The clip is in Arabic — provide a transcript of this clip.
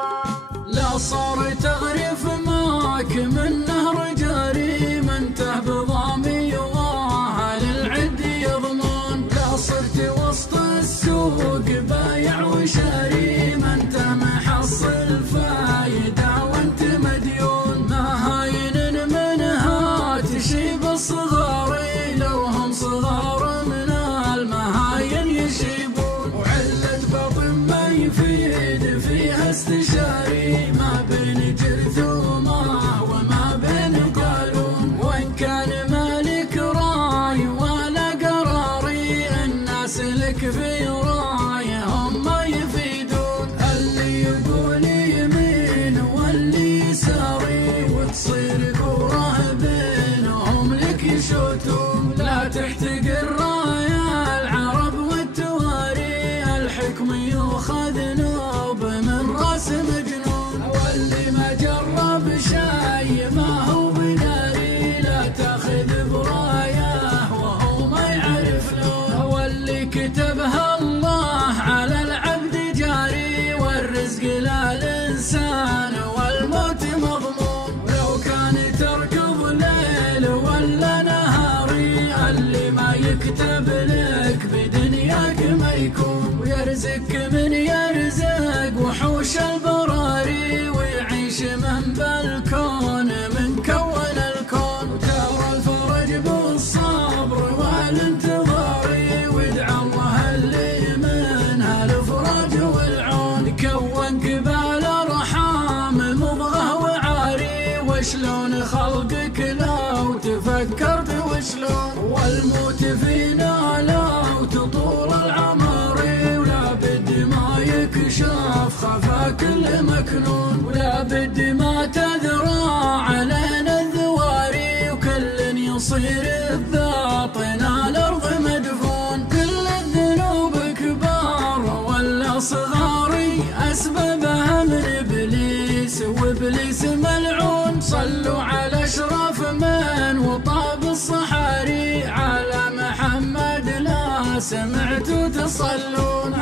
لا صار تغريف معك من نهر جاري ما انته بضامي واهل العد يضمون. لا صرت وسط السوق بايع وشاري ما انته محصل فايدة وانت مديون. مهاين منها تشيب الصغاري لو هم صغار من المهاين يشيبون. وعلة بطن ما يفيد فيها استشاري ما بين جرثومه وما بين قالون. وان كان مالك راي ولا قراري الناس لك في رايهم ما يفيدون. اللي يقول يمين واللي يساري وتصير كوره بينهم لك يشوتون. لا تحتقر راية العرب والتواري الحكم يؤخذ نوب من راس مجنون. واللي ما جرب شيء ما هو بداري لا تاخذ برايه وهو ما يعرف لون. واللي كتبها الله على العبد جاري والرزق للإنسان والموت مضمون. ولو كان تركض ليل ولا نهاري اللي ما يكتب لك بدنياك ما يكون. ويرزقك من يرزق وحوش البراري ويعيش من بالكون من كون الكون. وترى الفرج بالصبر والانتظار وادعى الله اللي منها الافراج والعون. كون قبال ارحام مضغه وعاري وشلون خلقك لو تفكرت وشلون. والموت فينا لو تطول العمر ولا بد ما يكشف خفا كل مكنون. ولا بد ما تذرى علينا الذواري وكل يصير الباطن الارض مدفون. كل الذنوب كبار ولا صغاري اسبابها من ابليس وابليس ملعون. صلوا على اشرف من وطاب الصحاري على محمد لا سمعتوا تصلون.